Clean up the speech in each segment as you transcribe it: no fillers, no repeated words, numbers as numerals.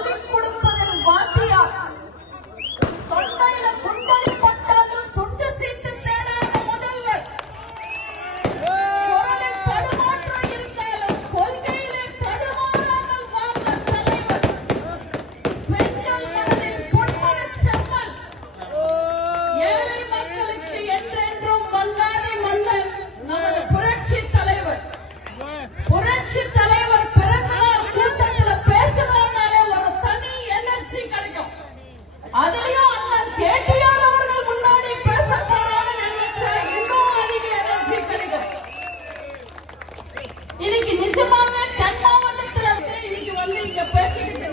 சொல்லிக் கொடுப்பதில் வாத்தியார், தொண்டையில குண்டடி பட்டாலும் துண்டு சீட்டு தேடாத முதல்வர், குரலில் தடுமாற்றம் இருந்தாலும் கொள்கையிலே தடுமாறாமல் வாழ்ந்த தலைவர், பெண்கள் மனதில் பொன்மனச் செம்மல், ஏழை மக்களுக்கு என்றென்றும் மன்னாதி மன்னன் நமது புரட்சி தலைவர். புரட்சி தலைவர் பிறந்தநாள் கூட்டத்தில் பேசணும்னாலே ஒரு தனி எனர்ஜி கிடைக்கும். அதுலயும் அண்ணன் கேடிஆர் அவர்கள் முன்னாடி பேச போறான்னு நினைச்சா இன்னும் அதிக எனர்ஜி கிடைக்கும். இன்னைக்கு நிஜமாவே தென் மாவட்டத்தில் இன்னைக்கு வந்து இங்க பேசிக்கிட்டு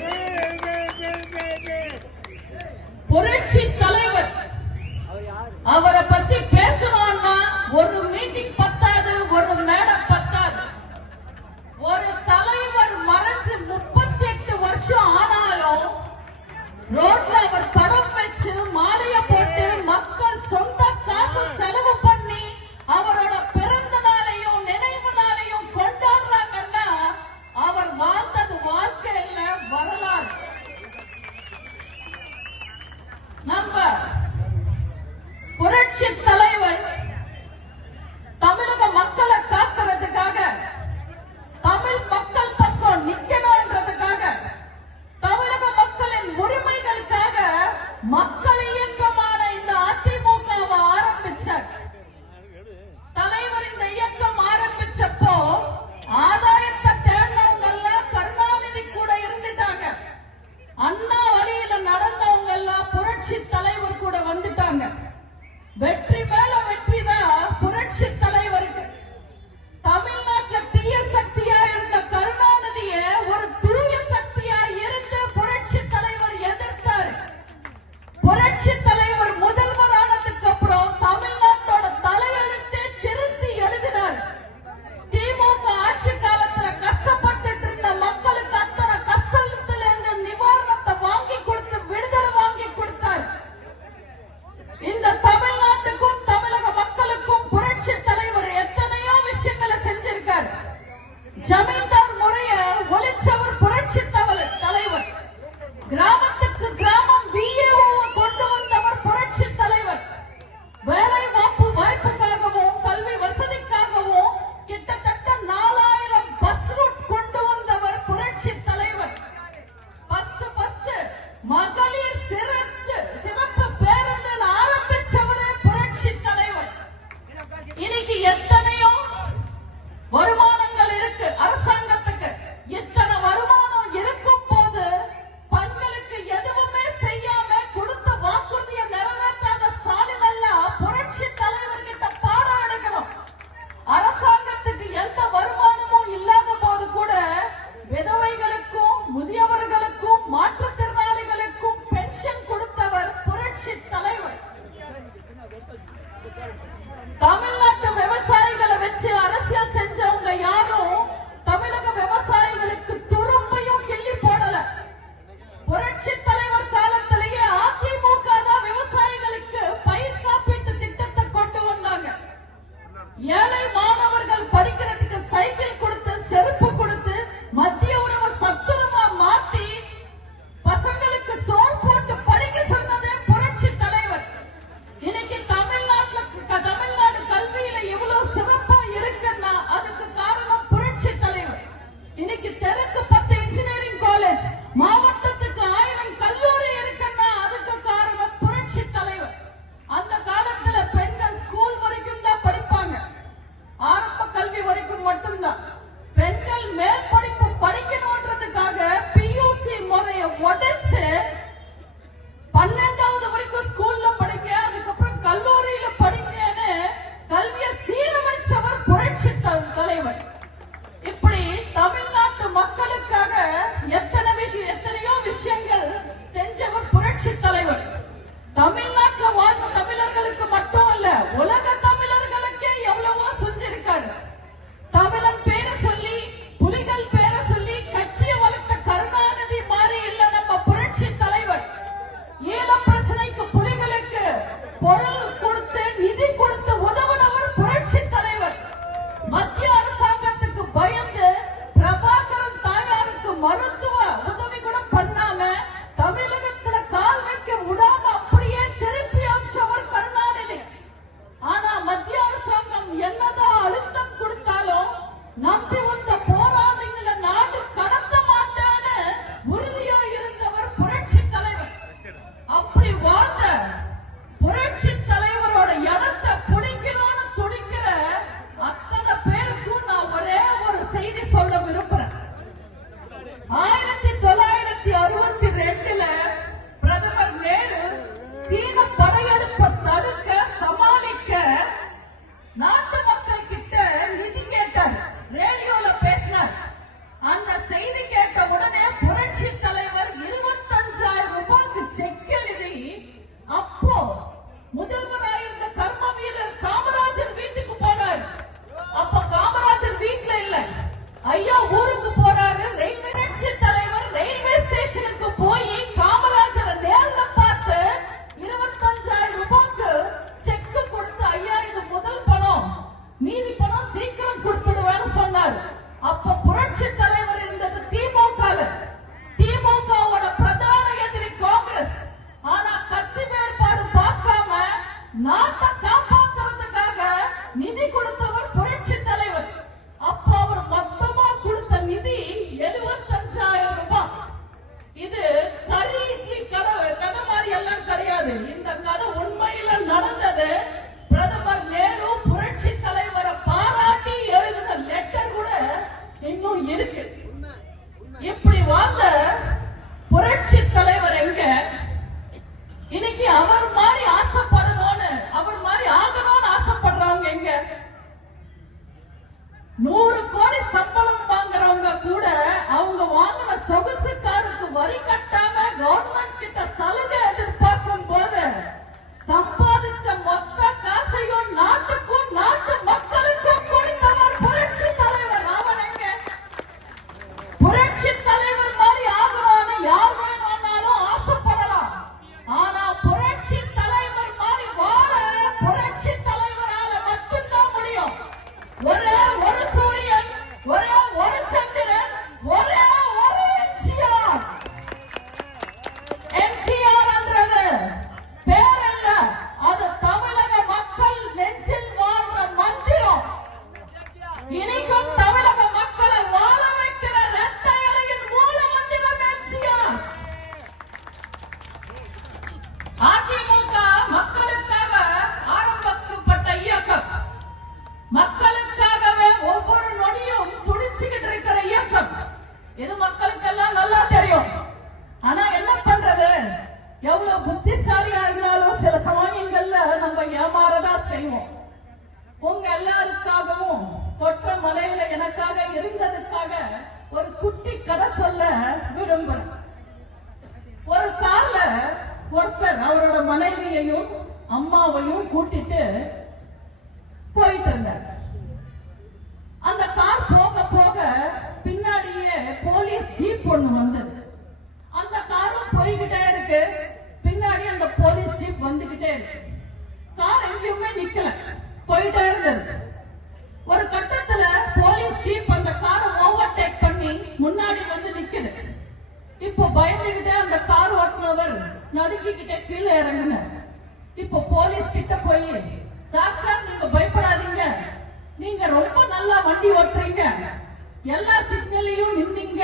புரட்சி தலைவர் அவரை பத்தி பேசணும்னா ஒரு மீட்டிங் பத்தாது, ஒரு மேடை பத்தாது. ஒரு தலைவர் மறைஞ்சு 38 வருஷம் ஆனாலும் ரோட்ல அவர் படம் வச்சு மாலைய போட்டு மக்கள் சொந்த காசு செலவு பண்ணி அவரோட பிறந்த நாளையும் நினைவு நாளையும் கொண்டாடுறாங்கன்னா அவர் வாழ்ந்தது வாழ்க்கையில வரலாறு. நம்ம புரட்சி தலைவர் தமிழக மக்களை காக்கிறதுக்காக, தமிழ் மக்கள் பக்கம் நிக்கணும்ன்றதுக்காக, தமிழக மக்களின் உரிமைகளுக்காக மக்கள் இயக்கமான இந்த அதிமுகவை ஆரம்பிச்சார். தலைவர் இந்த இயக்கம் ஆரம்பிச்சப்போ ஆதாயத்தை தேடினவங்க எல்லாம் கருணாநிதி கூட இருந்துட்டாங்க. அண்ணா வழியில நடந்தவங்க எல்லாம் புரட்சி தலைவர் கூட வந்துட்டாங்க. வெற்றி மேல வெற்றி தான் புரட்சி தலைவருக்கு. தமிழ்நாட்டில் தீய சக்தியா இருந்த கருணாநிதிய ஒரு தூய சக்தியா இருந்து புரட்சி தலைவர் எதிர்த்தாரு. புரட்சி தலைவர் முதல்வர் ஆனதுக்கு அப்புறம் தமிழ்நாட்டோட தலையெழுத்தே திருத்தி எழுதினார். திமுக ஆட்சி காலத்துல கஷ்டப்பட்டு இருந்த மக்களுக்கு அத்தனை கஷ்டத்துல இருந்து நிவாரணத்தை வாங்கி கொடுத்து விடுதலை வாங்கி கொடுத்தார். இந்த தமிழ்நாட்டுக்கும் தமிழக மக்களுக்கும் புரட்சி தலைவர் எத்தனையோ விஷயங்களை செஞ்சிருக்கார். ஜமீன்தார் முறைய ஒழிச்சவர் புரட்சி தலைவர். கிராமத்துக்கு கிராமம் VAO கொண்டு வந்தவர் புரட்சி தலைவர். வேலை வாய்ப்புக்காகவும் கல்வி வசதிக்காகவும் கிட்டத்தட்ட 4000 பஸ் ரூட் கொண்டு வந்தவர் புரட்சி தலைவர். மகளிர் சிறப்பு பேருந்து ஆரம்பிச்சவரே புரட்சி தலைவர். இன்னைக்கு எத்தனையோ வருமானங்கள் இருக்கு அரசாங்கத்துக்கு. இத்தனை வருமானம் இருக்கும் போது பெண்களுக்கு எதுவுமே செய்யாம கொடுத்த வாக்குறுதியை நிறைவேற்றாத ஸ்டாலின் எல்லாம் புரட்சி தலைவர் கிட்ட பாடம் எடுக்கணும். அரசாங்கத்துக்கு எந்த வருமானமும் இல்லாத போது கூட விதவைகளுக்கும் முதியவர்களுக்கும் மாற்றுத்திறனாளிகளுக்கும் அதிமுக மக்களுக்காக ஆரம்பிக்கப்பட்ட இயக்கம், மக்களுக்காகவே ஒவ்வொரு நொடியும் துடிச்சுக்கிட்டு இருக்கிற இயக்கம். இது மக்களுக்கெல்லாம் நல்லா தெரியும். ஆனா என்ன பண்றது, எவ்வளவு புத்திசாலியா இருந்தாலும் சில சமயங்கள்ல நம்ம ஏமாறதான் செய்வோம். உங்க எல்லாருக்காகவும் கொற்ற மலையில எனக்காக இருந்ததுக்காக ஒரு குட்டி கதை சொல்ல விரும்புறேன். ஒரு கார்ல ஒருத்தர் அவரோட மனைவியையும் அம்மாவையும் கூட்டிட்டு போயிட்டு இருந்தார். அந்த கார் போக போக பின்னாடியே போலீஸ் ஜீப் ஒண்ணு வந்தது. அந்த காரும் போய்கிட்டே இருக்கு, பின்னாடி அந்த போலீஸ் ஜீப் வந்துகிட்டே இருக்கு. கார் எங்கேயுமே நிக்கல, போயிட்டே இருந்தது. ஒரு கட்டத்துல போலீஸ் ஜீப் அந்த காரை ஓவர்டேக் பண்ணி முன்னாடி வந்து நிக்குது. இப்போ பயந்துகிட்டே அந்த கார் ஓட்டுனவர் நடுக்கிக்கிட்டே கீழே இறங்குனார். இப்போ போலீஸ் கிட்ட போய், சார் சார் நீங்க பயப்படாதீங்க, நீங்க ரொம்ப நல்லா வண்டி ஓட்டுறீங்க, எல்லா சிக்னலையும் நின்னீங்க,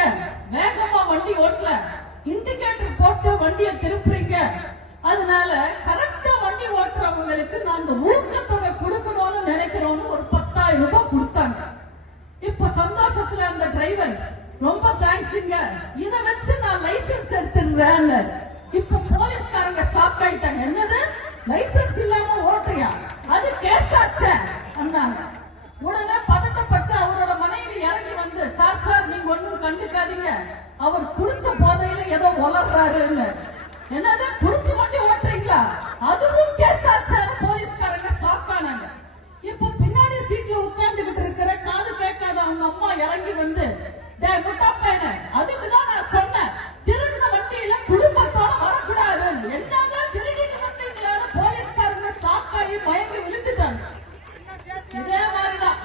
வேகமா வண்டி ஓட்டல, இண்டிகேட்டர் போட்டு வண்டியை திருப்புறீங்க, அதனால கரெக்டா வண்டி ஓட்டுறவங்களுக்கு நாங்க ஊக்கத்தொகை கொடுக்கணும்னு நினைக்கிறோம்னு ஒரு 10,000 ரூபாய் கொடுத்தாங்க. இப்ப சந்தோஷத்துல அந்த டிரைவர், ரொம்ப தேங்க்ஸுங்க, இத வச்சு நான் லைசன்ஸ் எடுத்துடுறேன். இப்ப போலீஸ்காரங்க ஷாக் ஆயிட்டாங்க. என்னது, லைசன்ஸ் இல்லாம ஓட்டுறியா, அது கேஸ் ஆச்சே அண்ணாங்க. உடனே பதட்டப்பட்டு அவரோட மனைவி இறங்கி வந்து, சார் சார் நீங்க ஒண்ணும் கண்டுக்காதீங்க, அவர் குடிச்ச போதையில ஏதோ உளர்றாருன்னு. என்னது, குடிச்சு வண்டி ஓட்டுறீங்களா, அதுவும் கேஸ் ஆச்சான்னு போலீஸ்காரங்க ஷாக் ஆனாங்க. இப்ப பின்னாடி சீட்ல உட்கார்ந்துகிட்டு இருக்கிற காது கேட்காத அவங்க அம்மா இறங்கி வந்து, டேய் முட்டா பையனே, அதுக்குதான் நான் சொன்னேன் திருடின வண்டியில குடும்பத்தோட வரக்கூடாது, என்னதான் திருடிட்டு வந்தீங்களான்னு போலீஸ்காரங்க ஷாக் ஆகி மயங்கி விழுந்துட்டாங்க. இதே மாதிரிதான்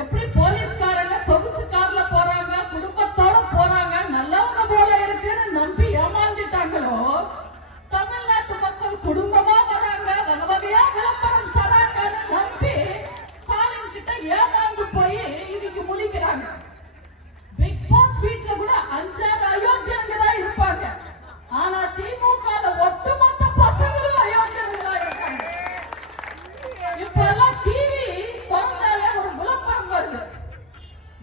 எப்படி போலீஸ்காரங்க சொகுசு கார்ல போறாங்க, குடும்பத்தோட போறாங்க, நல்லவங்க போல இருக்குன்னு நம்பி ஏமாந்துட்டாங்களோ, தமிழ்நாட்டு மக்கள் குடும்பமா வராங்க, வகை வகையா விளம்பரம் தராங்கன்னு நம்பி ஸ்டாலின் கிட்ட ஏமாந்து போய் இன்னைக்கு முழிக்கிறாங்க. பிக் பாஸ் வீட்ல கூட 5 அயோக்கியங்க தான் இருப்பாங்க, ஆனா திமுக ஒட்டுமொத்த பசங்களும் அயோக்கியங்க தான் இருக்காங்க. இப்ப எல்லாம் டிவி திறந்தாலே ஒரு விளம்பரம் வருது,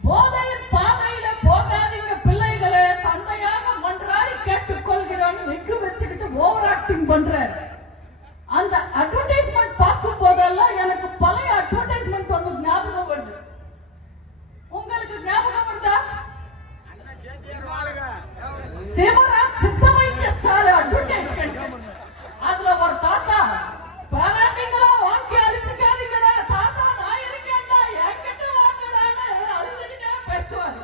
போதையில் பாதையில போகாதீங்க பிள்ளைகளே, தந்தையாக மன்றாடி கேட்டுக்கொள்கிறோன்னு விக்கு வச்சுக்கிட்டு ஓவர் ஆக்டிங் பண்றாரு. அந்த அட்வர்டைஸ்மெண்ட் பார்க்கும் போதெல்லாம் எனக்கு பழைய அட்வர்டைஸ்மெண்ட் ஒன்று ஞாபகம் வருது. உங்களுக்கு ஞாபகம் வருதா? சிவராஜ் சித்த வைத்தியசாலை அட்வர்டைஸ்மெண்ட். அதுல ஒரு தாத்தா, பேராண்டிங்களா வாங்கி அழிச்சுக்காதீங்கடா, தாத்தா நான் இருக்கேன்டா, என்கிட்ட வாங்கடான்னு அழுதுகிட்டே பேசுவாரு.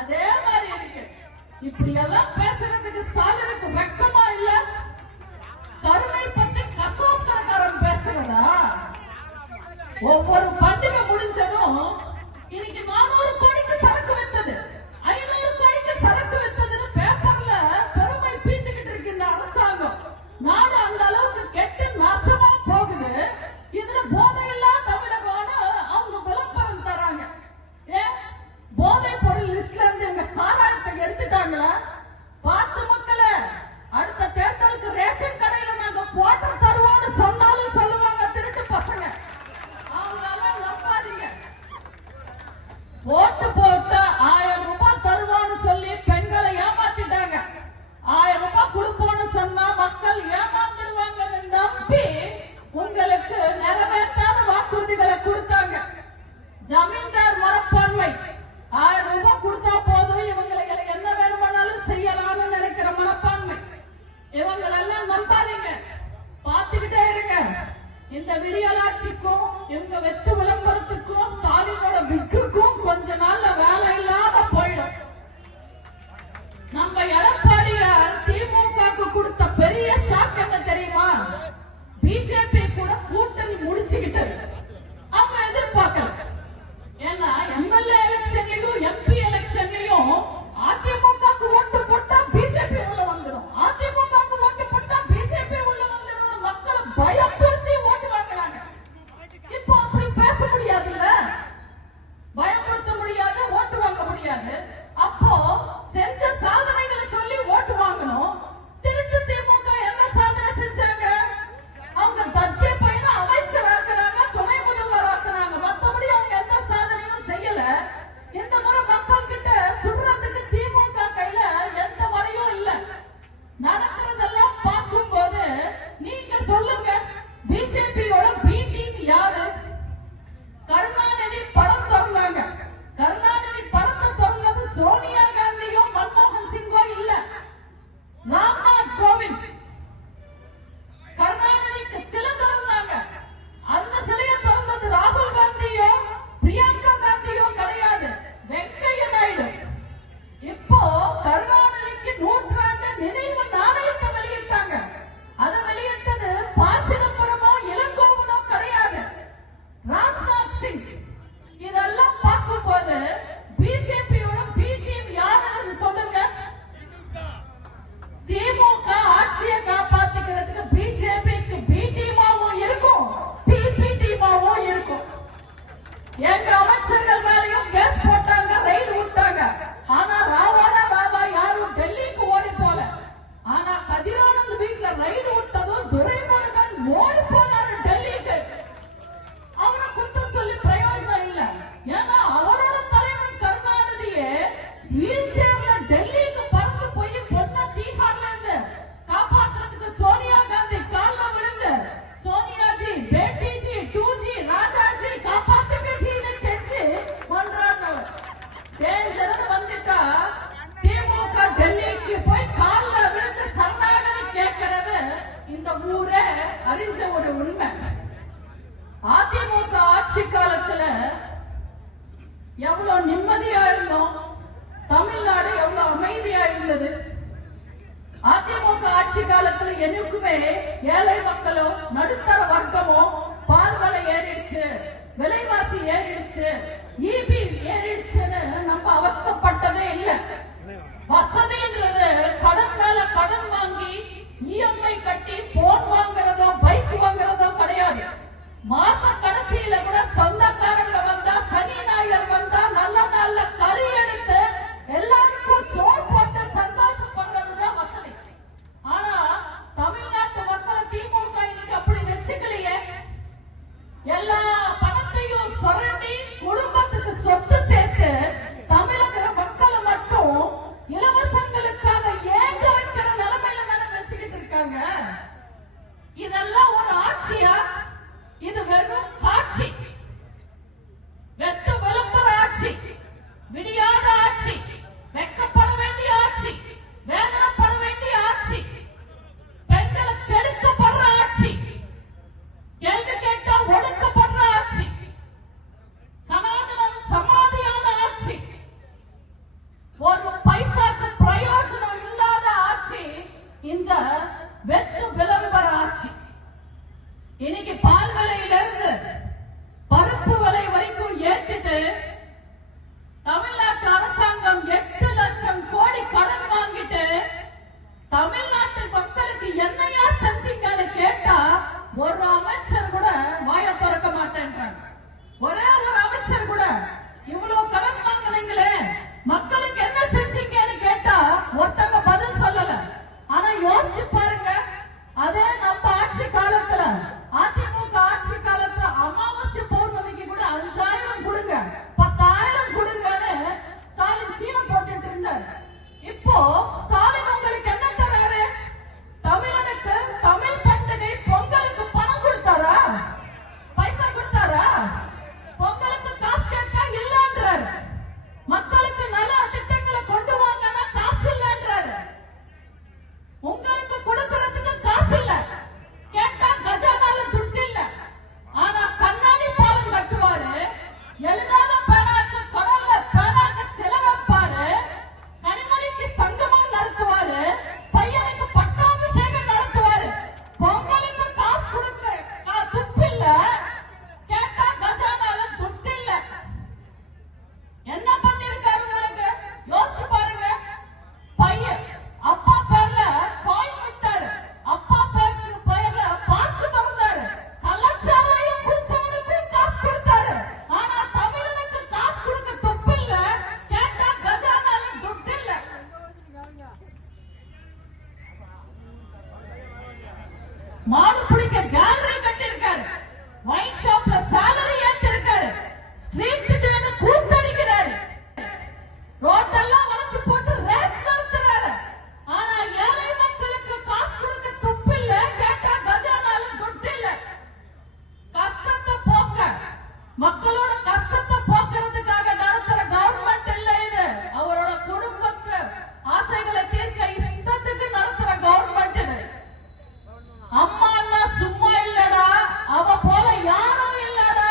அதே மாதிரி இருக்கு. இப்படி எல்லாம் பேசுறதுக்கு ஸ்டாலினுக்கு வெக்கமா இல்ல? கருணை பத்தி கசாப்காரன் பேசுறதா? ஒவ்வொரு பண்டிகை முடிஞ்சதும் இன்னைக்கு 400 கோடிக்கு சரக்கு வித்தது, 500 கோடிக்கு சரக்கு வித்ததுன்னு பேப்பர்ல பெருமை பீத்துக்கிட்டு இருக்கு இந்த அரசாங்கம். நாடு அந்த அளவுக்கு கெட்டு நாசமா போகுது. இதுல போதையில்லா தமிழகம்னு அவங்க விளம்பரம் தராங்க. ஏன் போதை பொருள் லிஸ்ட்ல இருந்து எங்க சாராயத்தை எடுத்துட்டாங்களா? பார்த்து மக்களே, அடுத்த தேர்தலுக்கு ரேஷன் கடையில நாங்க போட்டு தருவோம்னு சொன்னாலும் சொல்லுவாங்க திருட்டு பசங்க. அவங்களால நம்பாதீங்க. ஓட்டு போட்டு 1000 ரூபாய் தருவான்னு சொல்லி பெண்களை ஏமாத்திட்டாங்க. 1000 ரூபாய் கொடுப்போம்னு சொன்னா மக்கள் ஏமாந்துருவாங்கன்னு நம்பி உங்களுக்கு நிறைவேற்றாத வாக்குறுதிகளை கொடுத்தாங்க. ஜமீன்தார் மனப்பான்மை, 1000 ரூபாய் கொடுத்தா போதும், இவங்களுக்கு என்ன வேணுமானாலும் செய்யலாம்னு நினைக்கிற மனப்பான்மை. இவங்களெல்லாம் நம்பாதீங்க, பார்த்துக்கிட்டே இருங்க. இந்த விடியலாட்சிக்கும் இவங்க வெத்து விளம்பரத்துக்கும் ஸ்டாலினோட விக்குக்கும் கொஞ்ச நாள்ல வேலை இல்லாம போயிடும். நம்ம எடப்பாடியார் திமுக கொடுத்த பெரிய ஷாக் என்ன தெரியுமா? பிஜேபி கூட கூட்டணி முடிச்சுக்கிட்டது. அவங்க எதிர்பார்க்கல. ஏன்னா எம்எல்ஏ எலெக்ஷன்லயும் எம்பி எலெக்ஷன்லயும் அதிமுக ஓட்டு போட்டா பிஜேபி உள்ள வந்துடும், அதிமுக ஓட்டு போட்டா பிஜேபி உள்ள வந்துடும், மக்களை பயப்படுத்தி ஓட்டு வாங்குறாங்க. இப்போ அப்படி பேச முடியாதுல்ல, பயம் காலத்துல எனக்குமே ஏழை மக்களும் நடுத்தர வர்க்கமும் பால் விலை ஏறிடுச்சு, விலைவாசி ஏறிடுச்சு, ஈபி ஏறிடுச்சுன்னு நம்ம அவஸ்தப்பட்டதே இல்லை. வசதின்றது கடன் மேல கடன் வாங்கி இஎம்ஐ கட்டி போன் வாங்குறதோ பைக் வாங்குறதோ கிடையாது. மாச கடைசியில கூட சொந்தக்காரங்க வந்தா, சனி ஞாயிறு வந்தா, நல்ல நல்ல கறி எடுத்து எல்லாருக்கும் சோறு போட்டு சந்தோஷம் பண்றதுதான் வசதி. ஆனா தமிழ்நாட்டு மக்களை திமுக இன்னைக்கு அப்படி வச்சுக்கலையே. எல்லா பணத்தையும் சுரண்டி குடும்பத்துக்கு சொத்து சேர்த்து தமிழக மக்களை மட்டும் இலவசங்களுக்காக ஏங்க வைக்கிற நிலைமையில தானே வச்சுக்கிட்டு இருக்காங்க. இதெல்லாம் ஒரு ஆட்சியா? இது வெறும் காட்சி, வெட்டு விளம்பர ஆட்சி, விடியாத ஆட்சி, வெக்கப்பட வேண்டிய ஆட்சி, வேதனைப்பட வேண்டிய ஆட்சி, பெண்களை கெடுக்கப்படுற ஆட்சி, கேள்வி கேட்டா ஒடுக்கப்படுற ஆட்சி, சனாதனம் சமாதியான ஆட்சி, ஒரு பைசாக்கு பிரயோஜனம் இல்லாத ஆட்சி இந்த வெட்டு விளம்பர ஆட்சி. இன்னைக்கு பால் விலையில இருந்து பருப்பு விலை வரைக்கும் ஏற்றிட்டு தமிழ்நாட்டு அரசாங்கம் 8 லட்சம் கோடி கடன் வாங்கிட்டு தமிழ்நாட்டு மக்களுக்கு என்னையா செஞ்சீங்கன்னு கேட்டா ஒரு அமைச்சர் கூட வாய திறக்க மாட்டேன்றாங்க. ஒரே ஒரு அமைச்சர் கூட இவ்வளவு கடன் வாங்கினீங்களே மக்களுக்கு என்ன செஞ்சீங்கன்னு கேட்டா ஒருத்தங்க பதில் சொல்லல. ஆனா யோசிச்சு பாருங்க, அதே நம்ம ஆட்சி காலத்துல, அதிமுக ஆட்சி காலத்துல அமாவாசை பௌர்ணமிக்கு கூட 5000 கொடுங்க, 10,000 கொடுங்கன்னு ஸ்டாலின் சீனை போட்டுட்டு இருந்தார். இப்போ ஸ்டாலின் உங்களுக்கு என்ன தராரு? தமிழனுக்கு தமிழ் பண்டிகை பொங்கலுக்கு பணம் கொடுத்தாரா? பைசா கொடுத்தாரா? பொங்கலுக்கு காசு கேட்டா இல்லன்றாரு. மக்களுக்கு நல திட்டங்களை கொண்டு வாங்கன்னா காசு இல்லன்றாரு. உங்களுக்கு கொடுக்கறதுக்கு காசு இல்ல, கேட்டா கஜானால துட்டு இல்ல. ஆனா கண்ணாடி பாலம் கட்டுவாரு, எழுதாத பேனாக்கு கடல்ல பேனாக்கு செலவப்பாரு, கனிமொழிக்கு சங்கமம் நடத்துவாரு, பையனுக்கு பட்டாபிஷேகம் நடத்துவாரு. பொங்கலுக்கு காசு கொடுக்க துப்பு இல்ல, கேட்டா கஜானால துட்டு இல்ல. என்ன பண்ணிருக்காரு உங்களுக்கு யோசிச்சு பாருங்க. பையன் அப்பா பேர்ல காயின் விட்டாரு, அப்பா பேர்ல பார்த்து திறந்தாரு, கலாச்சாரம் குடிச்சவனுக்கும் காசு கொடுத்தாரு. ஆனா தமிழனுக்கு காசு கொடுக்க துப்பு இல்ல, கேட்டா கஜானால துட்டு இல்ல. மாடு பிடிக்க கேலரி கட்டிருக்காரு, வைன் ஷாப்ல சாலரி ஏத்திருக்காரு, ஸ்ட்ரீட் கூத்தடிக்கிறாரு, ரோட்டெல்லாம் வளைச்சு போட்டு ரேஸ் நடத்துறாரு. ஆனா ஏழை மக்களுக்கு காசு கொடுக்க துப்பு இல்ல, கேட்டா கஜானால துட்டு இல்ல. கஷ்டத்தை போக்க, மக்களோட கஷ்டத்தை போக்குறதுக்காக நடத்துற கவர்மெண்ட் இல்ல இது. அவரோட குடும்பத்து ஆசைகளை தீர்க்க இஷ்டத்துக்கு நடத்துற கவர்மெண்ட் இது. அம்மா சும்மா இல்லடா, அவ போல யாரும் இல்லடா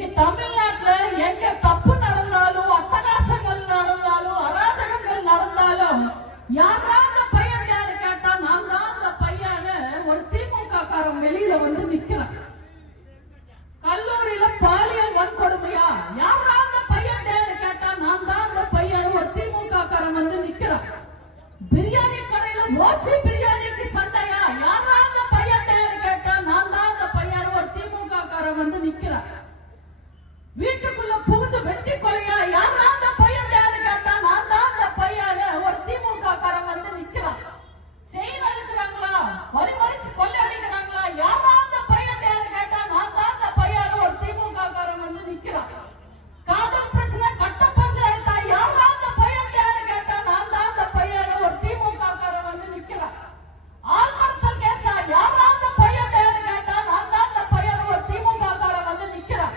இன்னைக்கு தமிழ்நாட்டுல எங்க தப்பு நடந்தாலும், அட்டகாசங்கள் நடந்தாலும், அராஜகங்கள் நடந்தாலும், யாரா அந்த பையன் யாரு கேட்டா நான் தான் அந்த பையன்னு ஒரு திமுக காரன் வெளியில வந்து நிக்கிறான். கல்லூரியில பாலியல் வன்கொடுமையா, யாரா அந்த பையன் யாரு கேட்டா நான் தான் அந்த பையன் ஒரு திமுக காரன் வந்து நிக்கிறான். பிரியாணி கடையில ஓசி பிரியாணிக்கு சண்டையா, யாரா அந்த பையன் யாரு கேட்டா நான் தான் அந்த பையன் ஒரு திமுக காரன் வந்து நிக்கிறான். வீட்டுக்குள்ள புகுந்து வெட்டி கொலையா, யாரா அந்த பையன் யாரு கேட்டா நான் தான் அந்த பையன் ஒரு திமுக காரன் வந்து நிக்கிறான். செயின் அடிக்கிறாங்களா, வரிமறிச்சு கொள்ளை அடிக்கிறாங்களா, யாரா அந்த பையன் யாரு கேட்டா நான் தான் அந்த பையன் ஒரு திமுக காரன் வந்து நிக்கிறான். காதல் பிரச்சனை கட்ட பஞ்சாயத்தா, யாரா அந்த பையன் யாரு கேட்டா நான் தான் அந்த பையன் ஒரு திமுக காரன் வந்து நிக்கிறான். ஆழ்கடத்தல் கேசா, யாரா அந்த பையன் யாரு கேட்டா நான் தான் அந்த பையன் ஒரு திமுக காரன் வந்து நிக்கிறான்.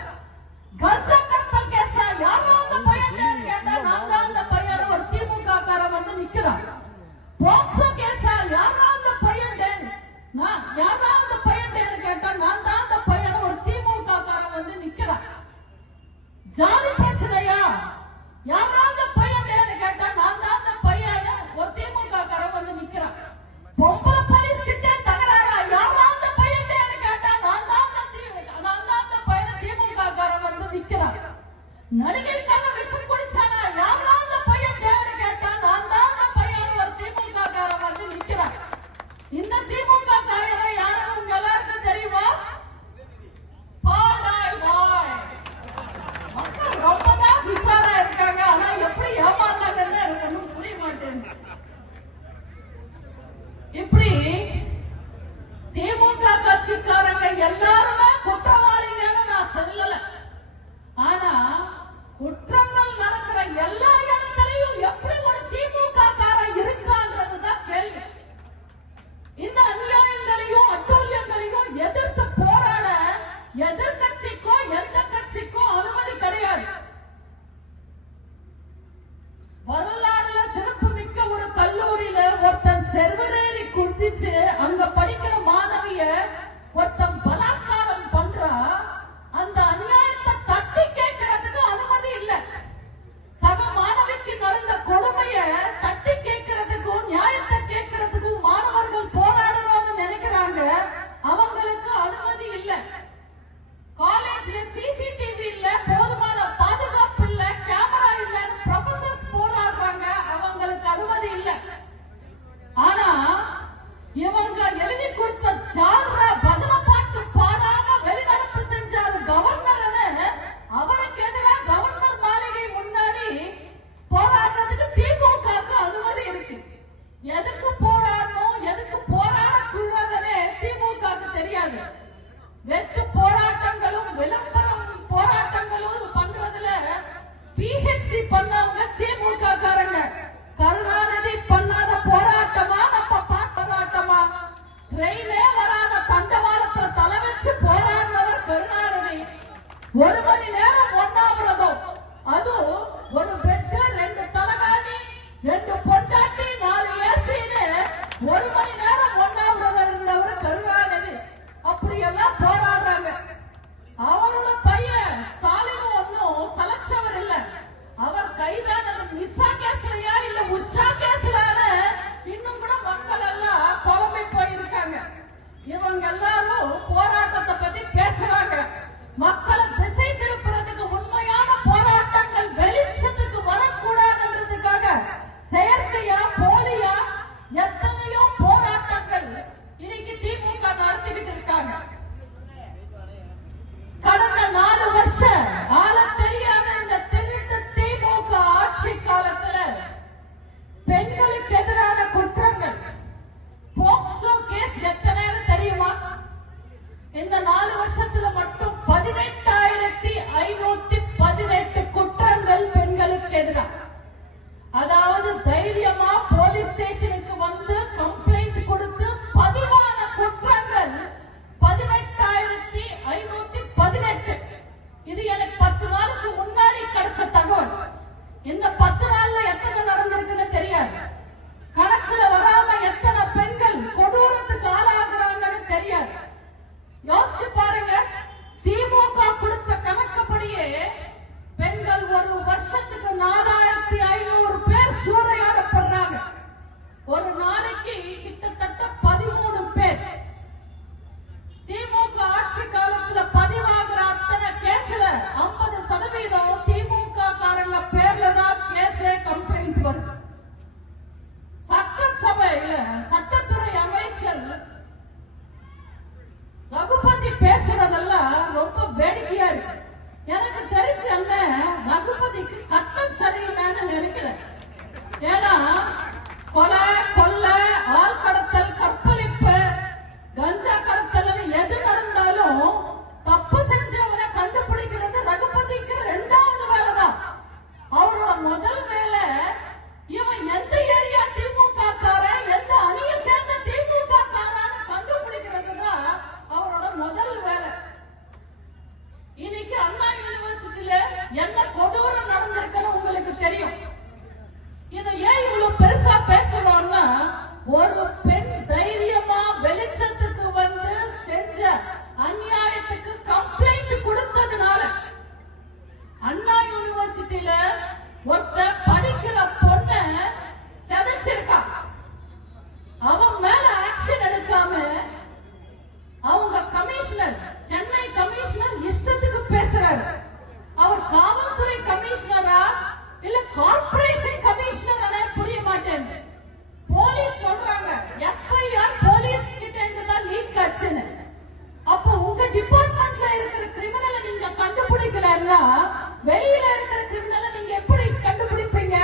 கஞ்சா கடத்தல் கேசா, யாரா அந்த பையன் யாரு கேட்டா நான் தான் அந்த பையன் ஒரு திமுக காரன் வந்து நிக்கிறான். போக்சோ கேசா, யாரா அந்த பையன் யாரா அந்த பையன் யாரு கேட்டா நான் தான் அந்த பையன் ஒரு திமுக காரன் வந்து நிக்கிறான். ஜாதி பிரச்சனையா, யாரா அந்த பையன் யாரு கேட்டா நான் தான் அந்த பையன் ஒரு திமுக காரன் வந்து நிக்கிறான். பொம்பளை போலீஸ் கிட்டே தகராறா, யாரா அந்த பையன் யாரு கேட்டா நான் தான் அந்த பையன் திமுக காரன் வந்து நிக்கிறான். நடிகைக்காக விஷம் குடிச்சானா, யாரா அந்த பையன் யாரு கேட்டா நான் தான் அந்த பையன் ஒரு திமுக காரன் வந்து நிக்கிறான். இந்த திமுக காரரை யாரும் உங்க எல்லாருக்கும் தெரியுமா? பாடாய் வாய். மக்கள் ரொம்பதான் விசாரா இருக்காங்க, ஆனா எப்படி ஏமாந்தாங்கன்னு எனக்கு ஒன்றும் புரிய மாட்டேங்குது. இப்படி திமுக கட்சிக்காரங்க எல்லாருமே குற்றவாளிங்கன்னு நான் சொல்லல. ஆனா குற்றங்கள் நடக்கிற எல்லா இடத்துலயும் எப்படி ஒரு திமுக காரன் இருக்கான்றதுதான் கேள்வி. இந்த அநியாயங்களையும் அட்டூழியங்களையும் எதிர்த்து போராட எதிர்கட்சிக்கோ எந்த கட்சிக்கோ அனுமதி கிடையாது. வரலாறுல சிறப்பு மிக்க ஒரு கல்லூரியில ஒருத்தன் செர்வரேறி குடிச்சு அங்க படிக்கிற மாணவிய ஒருத்தன் பலாத்காரம் பண்றா. அந்த அநியாயத்தை தட்டி கேட்கறதுக்கு அனுமதி இல்ல. சக மாணவிக்கு நடந்த கொடுமைய தட்டி கேட்கறதுக்கும் நியாயத்தை கேட்கறதுக்கும் மாணவர்கள் போராடணும்னு நினைக்கிறாங்க. அவங்களுக்கு அனுமதி இல்ல. காலேஜ்ல சிசிடிவி இல்ல, போதுமான பாதுகாப்பு இல்ல, கேமரா இல்லன்னு ப்ரொஃபசர்ஸ் போராடுறாங்க. அவங்களுக்கு அனுமதி இல்ல. ஆனா இவங்க எழுதி கொடுத்த சான்ற பஜனை பாட்டு பாடாம வெளிநடப்பு செஞ்சாரு கவர்னர்னு அவருக்கு எதிராக கவர்னர் மாளிகை முன்னாடி போராடுறதுக்கு திமுகவுக்கு அனுமதி இருக்கு. எதுக்கு போராடணும், எதுக்கு போராடக்கூடாதுன்னு திமுகவுக்கு தெரியாது. வெட்டு போராட்டங்களும் விளம்பரம் போராட்டங்களும் பண்றதுல பிஹெச்டி பண்ணவங்க திமுக காரங்க. கருணாநிதி பண்ணாத போராட்டமா நம்ம போராட்டமா? ட்ரெயினே வராத தண்டவாளத்துல தலை வச்சு போராடினவர் கருணாநிதி. 1 மணி நேரம் ஒன்னாவிரதம், அதுவும் ஒரு பெட்டு 2 தலகாணி 2 பொண்டாட்டி 4 ஏசின்னு 1 மணி நேரம் ஒன்னாவிரதம் இருந்தவர் கருணாநிதி. அப்படி எல்லாம் போராடுறாங்க. அவரோட பையன் ஸ்டாலின் ஒன்னும் சலைச்சவர் இல்ல. அவர் கைதானது மிஸ்ஸா கேஸ்லயா இல்ல உஷா கேஸ்லான்னு இன்னும் கூட மக்கள் எல்லாம் புலம்பி போயிருக்காங்க. இவங்க எல்லாரும் போராட்டத்தை பத்தி பேசுறாங்க. மக்களை திசை திருப்புறதுக்கு உண்மையான போராட்டங்கள் வெளிச்சத்துக்கு வரக்கூடாதுன்றதுக்காக செயற்கையா போலியா எத்தனையோ போராட்டங்கள் இன்னைக்கு திமுக நடத்திக்கிட்டு இருக்காங்க. கடந்த 4 வருஷம் ஆள தெரியாத இந்த திருட்டு திமுக ஆட்சி காலத்துல பெண்களுக்கு எதிரான குற்றங்கள் போக்சோ கேஸ் எத்தனை தெரியுமா? இந்த 4 வருஷத்துல மட்டும் 18,518 குற்றங்கள் பெண்களுக்கு எதிராக. அதாவது தைரியமா போலீஸ் ஸ்டேஷனுக்கு வந்து கம்ப்ளைண்ட் கொடுத்து பதிவான குற்றங்கள் 18,518. இது எனக்கு 10 நாளுக்கு முன்னாடி கிடைச்ச தகவல். இந்த 10 நாள்ல எத்தனை நடந்திருக்குன்னு தெரியாது. கணக்குல வராம எத்தனை பெண்கள் கொடூரத்துக்கு ஆளாகிறாங்கன்னு தெரியாது. யோசிச்சு பாருங்க. திமுக கொடுத்த கணக்குப்படி எனக்கு தெரிஞ்ச அண்ணன் ரகுபதிக்கு கட்டம் சரியில்லைன்னு நினைக்கிறேன். ஏன்னா கொலை, கொள்ளை, ஆள் கடத்தல், கற்பழிப்பு, கஞ்சா கடத்தல் எது நடந்தாலும் தப்பு செஞ்சவனை கண்டுபிடிக்கிறது ரகுபதிக்கு 2வது வேலைதான். அவரோட முதல் வேலை இவன் எந்த ஏரியா திமுக காரன், எந்த அணியை சேர்ந்த திமுக காரன்னு கண்டுபிடிக்கிறது தான் அவரோட முதல் வேலை. இன்னைக்கு அண்ணா யூனிவர்சிட்டியில என்ன கொடூரம் நடந்திருக்குன்னு உங்களுக்கு தெரியும். இதை ஏன் இவ்வளவு பெருசா பேசுறோம்னா, ஒரு பெண் தைரியமா வெளிச்சத்துக்கு வந்து செஞ்ச அநியாயத்துக்கு கம்ப்ளைண்ட் கொடுத்ததுனால அண்ணா யூனிவர்சிட்டியில ஒருத்த படிக்கிற பொண்ண செதைச்சிருக்கா. அவன் மேல ஆக்ஷன் எடுக்காம அவங்க கமிஷனர், சென்னை கமிஷனர் இஷ்டத்துக்கு பேசுறாரு. அவர் காவல்துறை கமிஷனரா இல்ல கார்ப்பரேஷன் கமிஷனர் புரிய மாட்டேன். போலீஸ் சொல்றாங்க எஃப்ஐஆர் போலீஸ் கிட்ட இருந்து தான் லீக் ஆச்சுன்னு. அப்ப உங்க டிபார்ட்மெண்ட்ல இருக்கிற கிரிமினலை நீங்க கண்டுபிடிக்கலன்னா வெளியில இருக்கிற கிரிமினலை நீங்க எப்படி கண்டுபிடிப்பீங்க?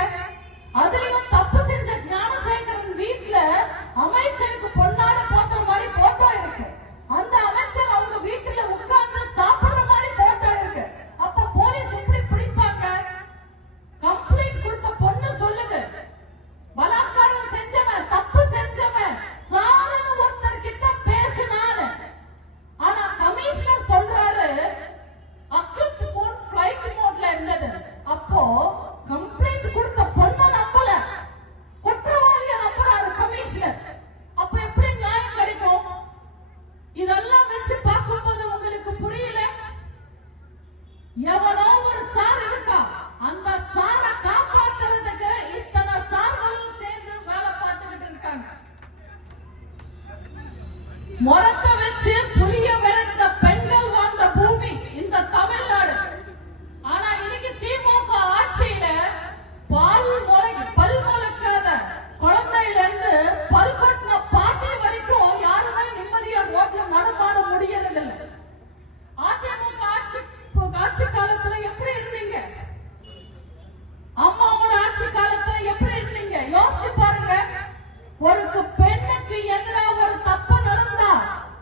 அதுலயும் தப்பு செஞ்ச ஞானசேகரன் வீட்டுல அமைச்சருக்கு பொன்னாட போட்ட மாதிரி போட்டோ இருக்கு. அந்த அமைச்சர் அவங்க வீட்டுல உட்கார்ந்து சாப்பிடுற மாதிரி போட்டோ இருக்கு. அப்ப போலீஸ் எப்படி பிடிப்பாங்க? கம்ப்ளைண்ட் கொடுத்த பொண்ணு சொல்லுது, பலாத்காரம் செஞ்சவன், தப்பு செஞ்சவன் சாரன்னு ஒருத்தர் கிட்ட பேசினாரு. ஆனா கமிஷனர் சொல்றாரு அக்யூஸ்ட் போன் ஃளைட் மோட்ல இருந்தது. அப்போ கம்ப்ளைண்ட் கொடுத்த பொண்ணு நம்பல, குற்றவாளிய நம்புறாரு கமிஷனர். அப்ப எப்படி நியாயம் கிடைக்கும்? இதெல்லாம் வச்சு பார்க்கும்போது உங்களுக்கு புரியல? எவனோ ஒரு சார் இருக்கா, அந்த சாரை காப்பாத்துறதுக்கு இத்தனை சார்களும் சேர்ந்து வேலை பார்த்துக்கிட்டு இருக்காங்க. மரத்தை வச்சு புளிய விரட்ட பெண்கள் வாழ்ந்த பூமி இந்த தமிழ்நாடு. ஆனா இன்னைக்கு திமுக ஆட்சியில பல் முளைக்காத குழந்தையில இருந்து பல் கொட்டின பாட்டி வரைக்கும் யாருமே நிம்மதியா ரோட்ல நடமாட முடியறதில்லை. அதிமுக ஆட்சி காலத்துல எப்படி இருந்தீங்க? அம்மாவோட ஆட்சி காலத்துல எப்படி இருந்தீங்க? யோசிச்சு பாருங்க. ஒரு பெண்ணுக்கு எதிராக ஒரு தப்பு நடந்தா,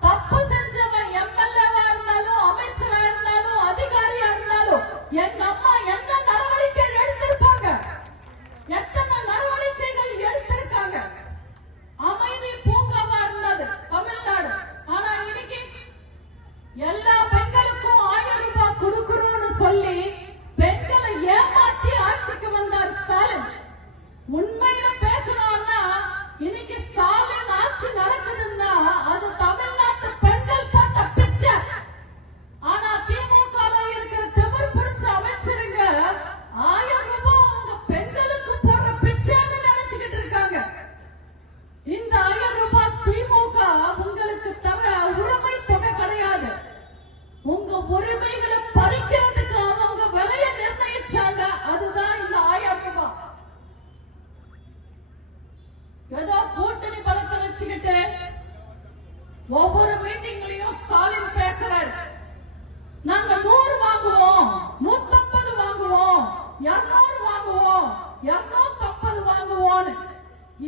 தப்பு செஞ்சவன் எம்எல்ஏவா இருந்தாலும் அமைச்சரா இருந்தாலும் அதிகாரியா இருந்தாலும் எங்க அம்மா என்ன நடவடிக்கை எடுத்திருப்பாங்க? எத்தனை நடவடிக்கைகள் எடுத்திருக்காங்க? அமைதி பூங்காவா இருந்தது தமிழ்நாடு. ஆனா இன்னைக்கு எல்லா பெண்களுக்கும் 1000 ரூபாய் கொடுக்கிறோம்னு சொல்லி பெண்களை ஏமாத்தி ஆட்சிக்கு வந்தார் ஸ்டாலின். உண்மையில பேசணும்னா இன்னைக்கு ஸ்டாலின் ஆட்சி நடக்குதுன்னா அது தமிழ்நாட்டு பெண்கள் போட்ட பிச்சை. ஆனா திமுக இருக்கிற திமிர் பிடிச்ச அமைச்சருங்க 1000 ரூபாய் உங்க பெண்களுக்கு போடுற பிச்சைன்னு நினைச்சுக்கிட்டு இருக்காங்க. இந்த 1000 ரூபாய் திமுக உங்களுக்கு தர உரிமை தொகை கிடையாது. உங்க உரிமைகளை பறிக்கிறதுக்கு அவங்க விலையை நிர்ணயிச்சாங்க. அதுதான் இந்த 1000 ரூபாய். ஏதோ கூட்டணி பலத்தை வச்சுக்கிட்டு ஒவ்வொரு மீட்டிங்லயும் ஸ்டாலின் பேசுறாரு, நாங்க 100 வாங்குவோம், 150 வாங்குவோம், 200 வாங்குவோம், 250 வாங்குவோம்.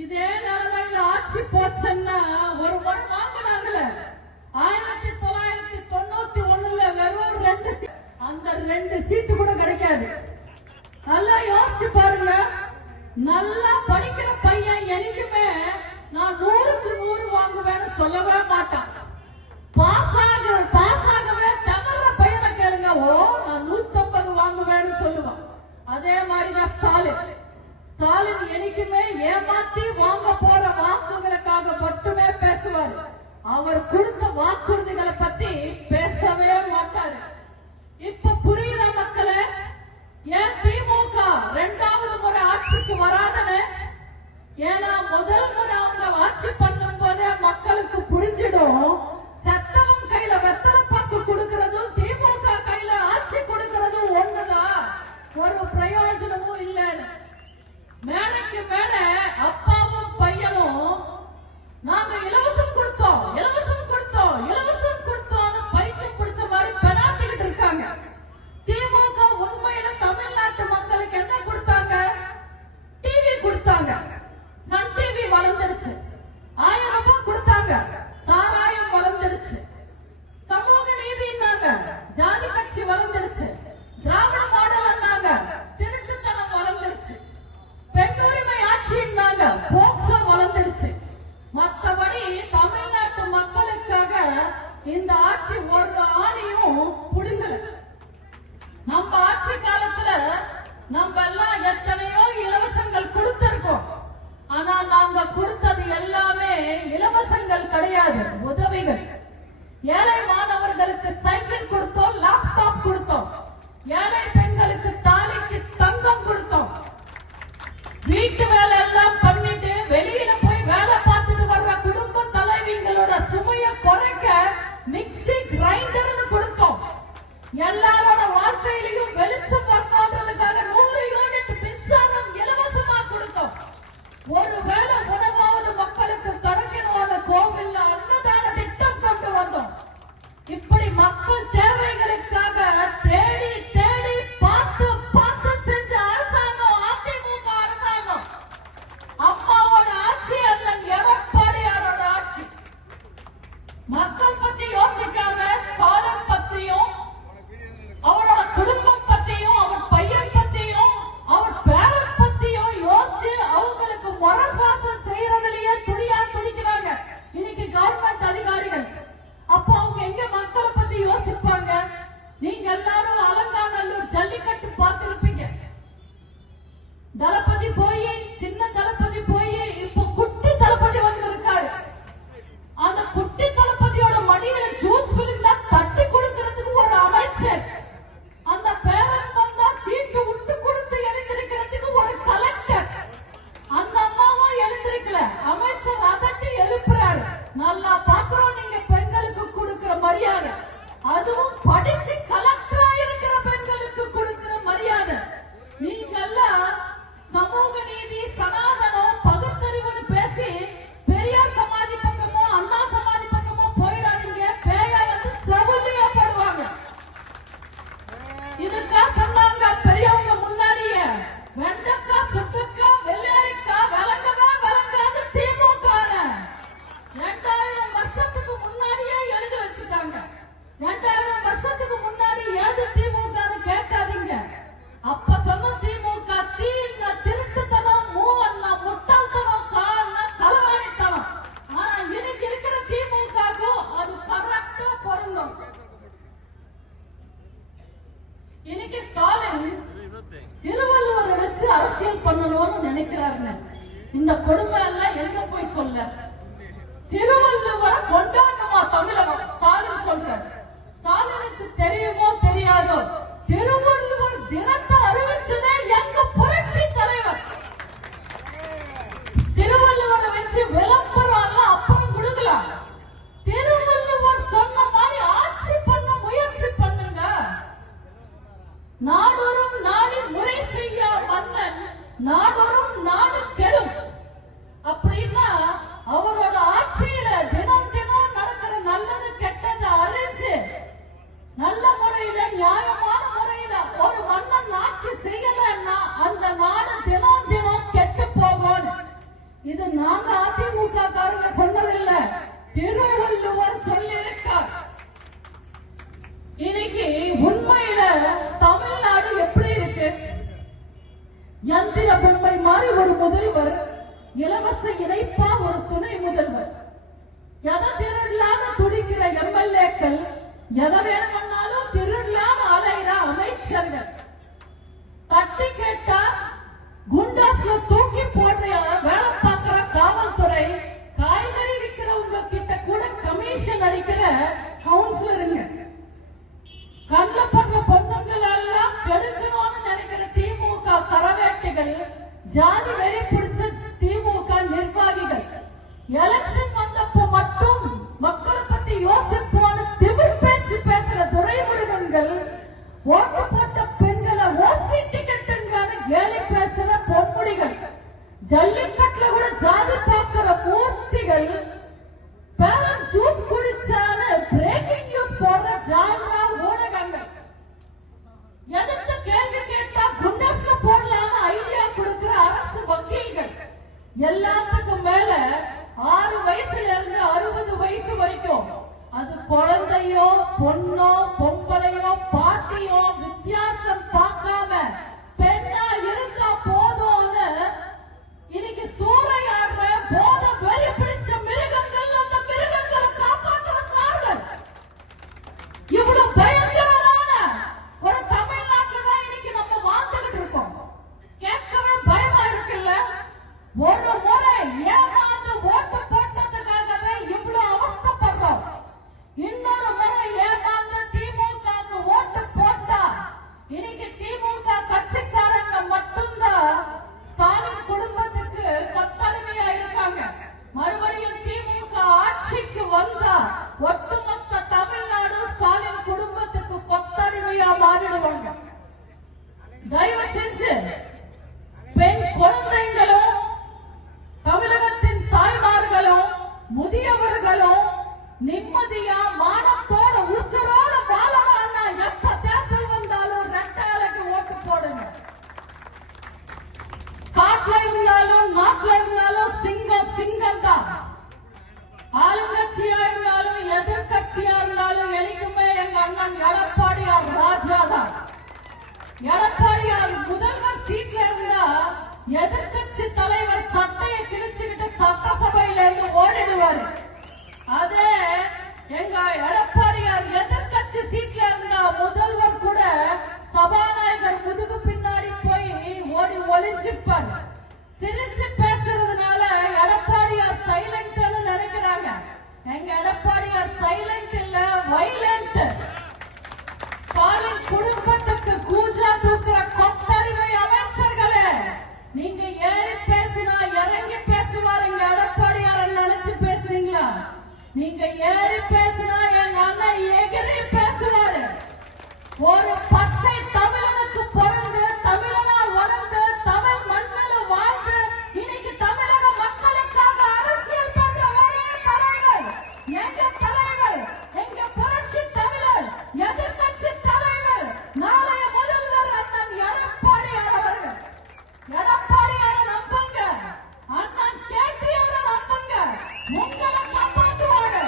இதே நிலைமையில ஆட்சி போச்சுன்னா ஒரு வாங்கினாங்கல்ல 1991ல வெறும் 2 சீட், அந்த 2 சீட்டு கூட கிடைக்காது. நல்லா யோசிச்சு பாருங்க. நல்லா படிக்கிற பையன் என்னைக்குமே நான் 100க்கு 100 வாங்குவேன்னு சொல்லவே மாட்டான். பாஸ் ஆகவே தகவல பையனை கேளுங்க, ஓ நான் 150 வாங்குவேன்னு சொல்லுவான். அதே மாதிரிதான் ஸ்டாலின் என்னைக்குமே ஏமாத்தி வாங்க போற வாக்குகளுக்காக மட்டுமே பேசுவார். அவர் கொடுத்த வாக்குறுதிகளை பத்தி பேசவே மாட்டாரு. இப்ப புரியுற மக்களே ஏன் திமுக 2வது முறை ஆட்சிக்கு வராதுன்னு? ஏன்னா முதல் முறை அவங்க ஆட்சி பண்ணும் போதே மக்களுக்கு புரிஞ்சிடும், சத்தவன் கையில வெத்தலை பாக்கு கொடுக்கறதும் திமுக கையில ஆட்சி கொடுக்கறதும் ஒண்ணுதான், ஒரு பிரயோஜனமும் இல்லைன்னு. மேடைக்கு மேல அப்பாவும் பையனும் நாங்க இலவசம் கொடுத்தோம் பைத்தியம் பிடிச்ச மாதிரி பெணாத்திக்கிட்டு இருக்காங்க. நம்ம எல்லாம் எத்தனையோ இலவசங்கள் கொடுத்திருக்கோம். ஆனா நாங்க கொடுத்தது எல்லாமே இலவசங்கள் கிடையாது, உதவிகள். ஏழை மாணவர்களுக்கு சைக்கிள் கொடுத்தோம், லேப்டாப் கொடுத்தோம். ஏழை பெண்களுக்கு தாலிக்கு தங்கம் கொடுத்தோம். வீட்டு வேலை எல்லாம் பண்ணிட்டு வெளியில போய் வேலை பார்த்துட்டு வர்ற குடும்ப தலைவிங்களோட சுமைய குறைக்க மிக்சி கிரைண்டர்னு கொடுத்தோம். எல்லாரோட வாழ்க்கையிலையும் வெளிச்சம் வரணுன்றதுக்காக 100 யூனிட் மின்சாரம் இலவசமா கொடுத்தோம். ஒருவேளை உணவாவது மக்களுக்கு கிடைக்கணும், கோவில்ல அன்னதான திட்டம் கொண்டு வந்தோம். இப்படி மக்கள் தேவைகளுக்காக தேடி தேடி பார்த்து பார்த்து செஞ்ச அரசாங்கம் அதிமுக அரசாங்கம். அம்மாவோட ஆட்சி, அண்ணன் எடப்பாடியாரோட ஆட்சி. மக்கள் பத்தி யோசிக்காம ஸ்டாலின் பத்தியும் அவரோட குடும்பம் பத்தியும் அவர் பையன் பத்தியும் அவர் பேரன் பத்தியும் யோசிச்சு அவங்களுக்கு முரசுவாசம் செய்யறதுலயே துடிக்கிறாங்க இன்னைக்கு கவர்மெண்ட் அதிகாரிகள். அப்போ அவங்க எங்க மக்களை பத்தி யோசிப்பாங்க? நீங்க எல்லாரும் அலங்காநல்லூர் ஜல்லிக்கட்டு பார்த்திருப்பீங்க. தளபதி போய், சின்ன தளபதி போய், இப்போ குட்டி தளபதி வந்து இருக்காரு. அந்த குட்டி தளபதியோட மடியில ஜூஸ் விழுந்தா தட்டி கொடுக்கிறதுக்கு ஒரு அமைச்சர், அந்த பேரன் வந்தா சீட்டு விட்டு கொடுத்து எழுந்திருக்கிறதுக்கு ஒரு கலெக்டர். அந்த அம்மாவும் எழுந்திருக்கல, அமைச்சர் அதட்டி எழுப்புறாரு. நல்லா பாக்குறோம் நீங்க பெண்களுக்கு கொடுக்கிற மரியாதை, அதுவும் படிச்சு கலெக்டரா இருக்கிற பெண்களுக்கு கொடுக்கிற மரியாதை. நீங்க எல்லாம் சமூக நீதி, சனாதனம், பகுத்தறிவுன்னு பேசி பெரியார் சமாதி பக்கமோ அண்ணா சமாதி பக்கமோ போயிடாதீங்க. பேயா வந்து செவிலியா போடுவாங்க. இதுக்கா சொன்னாங்க பெரியவங்க முன்னாடியே, வெண்டக்கா சுட்டக்கா வெள்ளரிக்கா விளங்கவே விளங்காது திமுக. 2000 வருஷத்துக்கு முன்னாடியே எழுதி வச்சுட்டாங்க. 2000 வருஷத்துக்கு முன்னாடி ஏது திமுக கேட்காதீங்க. அப்ப சொன்ன திமுக தீன்னா திருட்டுத்தனம், மூன்னா முட்டாள்தனம், கான்னா களவாணித்தனம். ஆனா இன்னைக்கு இருக்கிற திமுகவுக்கும் அது கரெக்டா பொருந்தும். இன்னைக்கு ஸ்டாலின் திருவள்ளுவரை வச்சு அரசியல் பண்ணணும்னு நினைக்கிறாருன்னு இந்த கொடுமை எல்லாம் எங்க போய் சொல்ல? திருவள்ளுவரை கொண்டாடணுமா தமிழகம்? ஸ்டாலின் சொல்றாரு. ஸ்டாலினுக்கு தெரியுமோ தெரியாதோ, திருவள்ளுவர் தினத்தை அறிவிச்சதே எங்க புரட்சி தலைவர். திருவள்ளுவரை வச்சு விளம்பரம் எல்லாம் அப்புறம் கொடுக்கலாம். திருவள்ளுவர் சொன்ன மாதிரி ஆட்சி பண்ண முயற்சி பண்ணுங்க. நாடொரும் நாடி முறை செய்ய மன்னன், நாடொரும் நாடு கெடும். அப்படின்னா அவரோட ஆட்சியில தினம் தினம் நடக்கிற நல்லது கெட்டது அறிஞ்சு நல்ல முறையில நியாயமான முறையில ஒரு மன்னன் ஆட்சி செய்யலன்னா அந்த நாடு தினம் தினம் கெட்டு போகும். இது நாங்க அதிமுக காரங்க சொன்னதில்லை, திருவள்ளுவர் சொல்லியிருக்கார். இன்னைக்கு உண்மையில தமிழ்நாடு எப்படி இருக்கு? யந்திர பொம்மை மாதிரி ஒரு முதல்வர், இலவச இணைப்பா ஒரு துணை முதல்வர், எதை திருடலான்னு துடிக்கிற எம்எல்ஏக்கள், எதை வேணும்னாலும் திருடலான்னு அலைகிற அமைச்சர்கள், தட்டி கேட்டா குண்டாஸ்ல தூக்கி போடுற வேலை பார்க்கிற காவல்துறை, காய்கறி விற்கிறவங்க கிட்ட கூட கமிஷன் அடிக்கிற கவுன்சிலருங்க, கண்ல பண்ற பொண்ணுங்கள் எல்லாம் கெடுக்கணும்னு நினைக்கிற திமுக கரவேட்டிகள், ஜாதி வெறி பிடிச்ச திமுக நிர்வாகிகள், எலெக்ஷன் வந்தப்போ மட்டும் மக்களை பத்தி யோசிப்போன்னு திமிர் பேச்சு பேசுற துரைமுருகன் தயவு செஞ்சு பெண் குழந்தைங்களும் தமிழகத்தின் தாய்மார்களும் முதியவர்களும் நிம்மதியா மானத்தோட உசுரோட வாழணும்னா எப்ப தேர்தல் வந்தாலும் ரெட்டாலைக்கு ஓட்டு போடுங்க. காட்டுல இருந்தாலும் நாட்டுல இருந்தாலும் சிங்கம் சிங்கம் தான். ஆளுங்கட்சியா இருந்தாலும் எதிர்கட்சியா இருந்தாலும் எனக்குமே எங்க அண்ணன் எடப்பாடியார் ராஜா தான். எடப்பாடியார் முதல்வர் சீட்ல இருந்தா எதிர்கட்சி தலைவர் சட்டையை கிழிச்சுக்கிட்டு சட்டசபையில இருந்து ஓடிடுவாரு. அதே எங்க எடப்பாடியார் எதிர்கட்சி சீட்ல இருந்தா முதல்வர் கூட சபாநாயகர் முதுகு பின்னாடி போய் ஓடி ஒளிஞ்சிப்பாரு. சிரிச்சு பேசுறதுனால எடப்பாடியார் சைலண்ட்னு நினைக்கிறாங்க. எங்க எடப்பாடியார் சைலண்ட் இல்ல, வைலண்ட். ஸ்டாலின் குடும்பத்துக்கு கூஜா தூக்குற கொத்தடிமை அமைச்சர்களே, நீங்க ஏறி பேசினா இறங்கி பேசுவாருங்க. எடப்பாடியார் நினைச்சு பேசுறீங்களா? நீங்க ஏறி பேசினா எங்க அண்ணன் எகிரி பேசுவாரு. ஒரு பச்சை தமிழனுக்கு பிறந்து தமிழனா வளர்ந்து தமிழ் மண்ணில் வாழ்ந்து இன்னைக்கு தமிழக மக்களுக்காக அரசியல் பண்ற ஒரே தலைவர் எங்க தலைவர், எங்க புரட்சி தமிழர், எதிர்கட்சி தலைவர், நாளைய முதல்வர் அண்ணன் எடப்பாடியார் அவர்கள். எடப்பாடியாரை நம்புங்க, அண்ணன் கேட்டியார நம்புங்க. உங்களை காப்பாற்றுவாரு,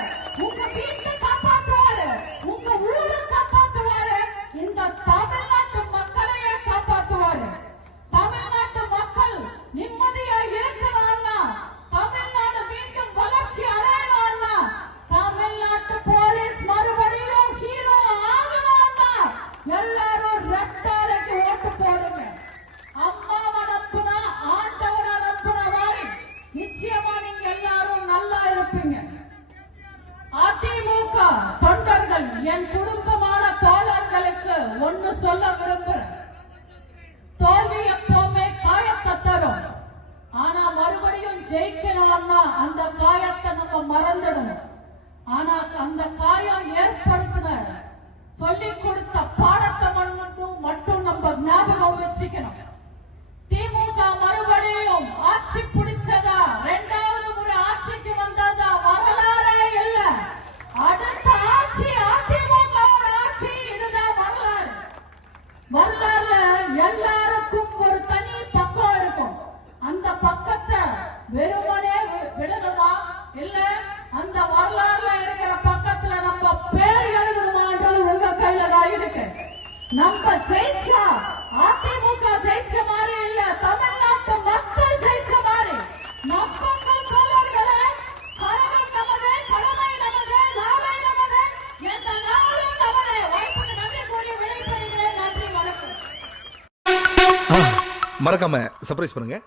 உங்க வீட்டை காப்பாற்றுவாரு, உங்க ஊரை காப்பாற்றுவாரு, இந்த தமிழ்நாட்டு மக்களையே காப்பாற்றுவாரு. தமிழ்நாட்டு மக்கள் நிம்மதியா இருக்கணும்னா, தமிழ்நாடு மீண்டும் வளர்ச்சி அடையணும்னா, தமிழ்நாட்டு போலீஸ் மறுபடியும் ஹீரோ ஆகணும்னா எல்லாரும் ரெட்டாலைக்கு ஓட்டு போடுங்க. அம்மாவை நம்புனா ஆண்டவனை நம்புன மாதிரி நிச்சயமா நீங்க எல்லாரும் நல்லா இருப்பீங்க. அதிமுக தொண்டர்கள், என் குடும்பமான தோழர்களுக்கு ஒன்னு சொல்ல விரும்புறேன். தோல்வி எப்பவுமே காயத்தை தரும். ஆனா மறுபடியும் ஜெயிக்கணும்னா அந்த காயத்தை நம்ம மறந்துடணும். ஆனா அந்த காயம் ஏற்படுத்தின சொல்லிக் கொடுத்த பாடத்தை மட்டும் நம்ம ஞாபகம் வச்சுக்கணும். திமுக மறுபடியும் ஆட்சி பிடிச்சதா, இரண்டாவது முறை ஆட்சிக்கு வந்ததா வரலாறே இல்ல. அடுத்த ஆட்சி அதிமுக ஆட்சி. இதுதான் வரலாறு. வரலாறுல எல்லாருக்கும் ஒரு தனி பக்கம் இருக்கும். அந்த பக்கத்தை வெறுமனே விடணுமா, இல்ல அந்த வரலாறுல இருக்கிற பக்கத்துல நம்ம பேர் எழுதணுமான்றது உங்க கையில தான் இருக்கு. நம்ம ஜெயிச்சா அதிமுக ஜெயிச்ச மாதிரி இல்ல, தமிழ்நாட்டு மக்கள் ஜெயிச்ச மாதிரி. நம்பங்கள் தோழர்களே, கழகம் நமது, கடமை நமது, நாளை நமது, எந்த நாளும் நமது. வாய்ப்புக்கு நன்றி கூறி விடைபெறுகிறேன். நன்றி, வணக்கம். மறக்காம சர்ப்ரைஸ் பண்ணுங்க.